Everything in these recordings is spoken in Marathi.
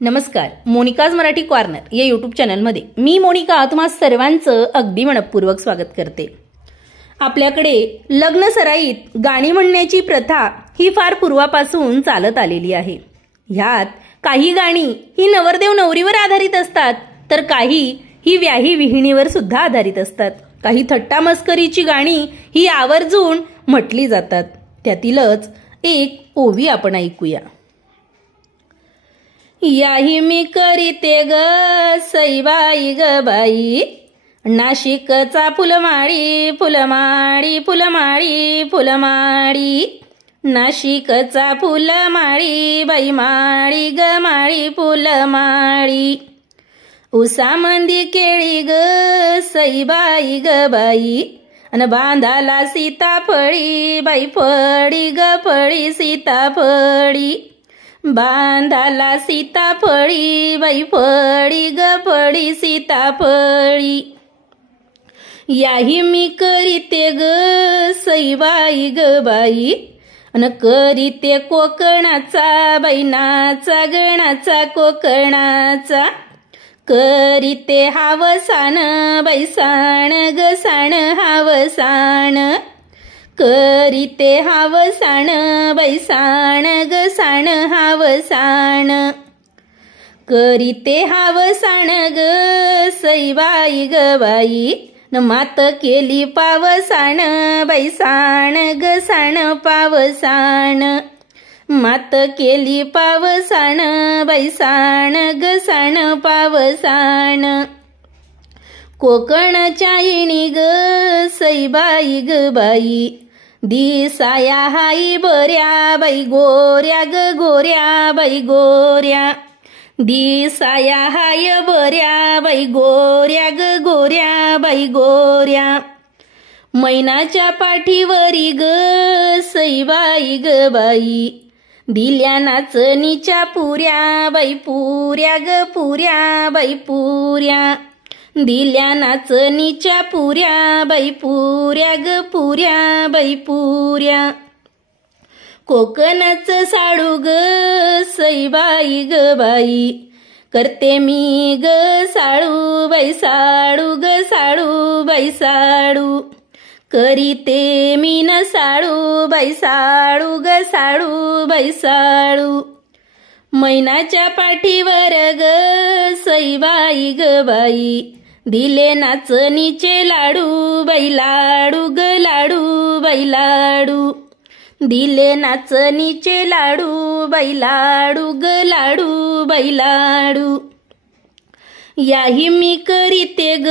नमस्कार, मोनिकाज मराठी कॉर्नर या यूट्यूब चॅनलमध्ये मी मोनिका तुम्हा सर्वांचं अगदी मनपूर्वक स्वागत करते। आपल्याकडे लग्न सराईत गाणी म्हणण्याची प्रथा ही फार पूर्वापासून चालत आलेली आहे। ह्यात काही गाणी ही नवरदेव नवरीवर आधारित असतात, तर काही ही व्याही विहिणीवर सुद्धा आधारित असतात। काही थट्टा मस्करीची गाणी ही आवर्जून म्हटली जातात। त्यातीलच एक ओवी आपण ऐकूया। याही मी करीते ग सईबाई ग बाई, नाशिकचा फुलमाळी फुलमाळी फुलमाळी फुलमाळी, नाशिकचा फुलमाळी बाई माळी ग माळी फुलमाळी, उसामंदी केळी ग सईबाई ग बाई, अन बांधाला सीताफळी बाई फळी ग फळी सीताफळी, बांधाला सीताफळी बाई फळी ग फळी सीताफळी, याही मी करीते ग सईबाई ग बाई, अन करीते कोकणाचा बाई नाचा गणाचा कोकणाचा, करीते हावसान बाई साण ग साण हावसान, करीते हावसान बाई साण ग साण हावसान, करीते हावसान ग सईबाई ग बाई, न मात केली पावसान बाई साण ग साण पावसान, मात केली पावसान बाई साण ग साण पावसान, कोकणच्या येणी ग सईबाई ग बाई, दिसाया हाई बऱ्या बाई गोऱ्या ग गोऱ्या बाई गोऱ्या, दिसाया हाय बऱ्या बाई गोऱ्या ग गोऱ्या बाई गोऱ्या, मैनाच्या पाठीवरी ग सईबाई ग बाई, दिल्या नाचणीच्या पुऱ्या बाई पुऱ्या ग पुऱ्या बाई पुऱ्या, दिल्या नाचणीच्या पुऱ्या बाई पुऱ्या ग पुऱ्या बाई पुऱ्या, कोकणचं साडू ग सईबाई ग बाई, करते मी ग साडू बाई साडू ग साडू बाई साडू, करीते मी न साडू बाई साडू ग साडू बाई साडू, मैनाच्या पाठीवर ग सईबाई ग बाई, दिले नाचणीचे लाडू बाई लाडू ग लाडू बाई लाडू, दिले नाचणीचे लाडू बाई लाडू ग लाडू बाई लाडू, याही मी करीते ग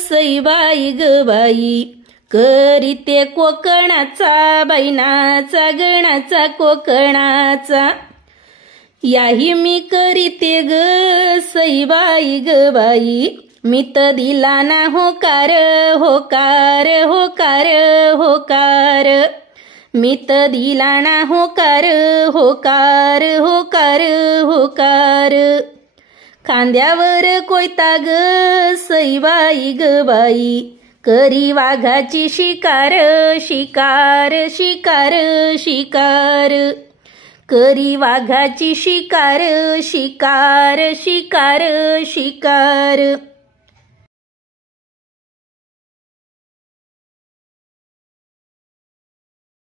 सईबाई ग बाई, करीते कोकणाचा बाई नाचा गणाचा कोकणाचा, याही मी करीते ग सईबाई ग बाई, मी तर दिला ना होकार होकार होकार होकार, मी तर दिला ना होकार होकार होकार होकार, खांद्यावर कोयता ग सईबाई ग बाई, करी वाघाची शिकार शिकार शिकार शिकार, करी वाघाची शिकार शिकार शिकार शिकार,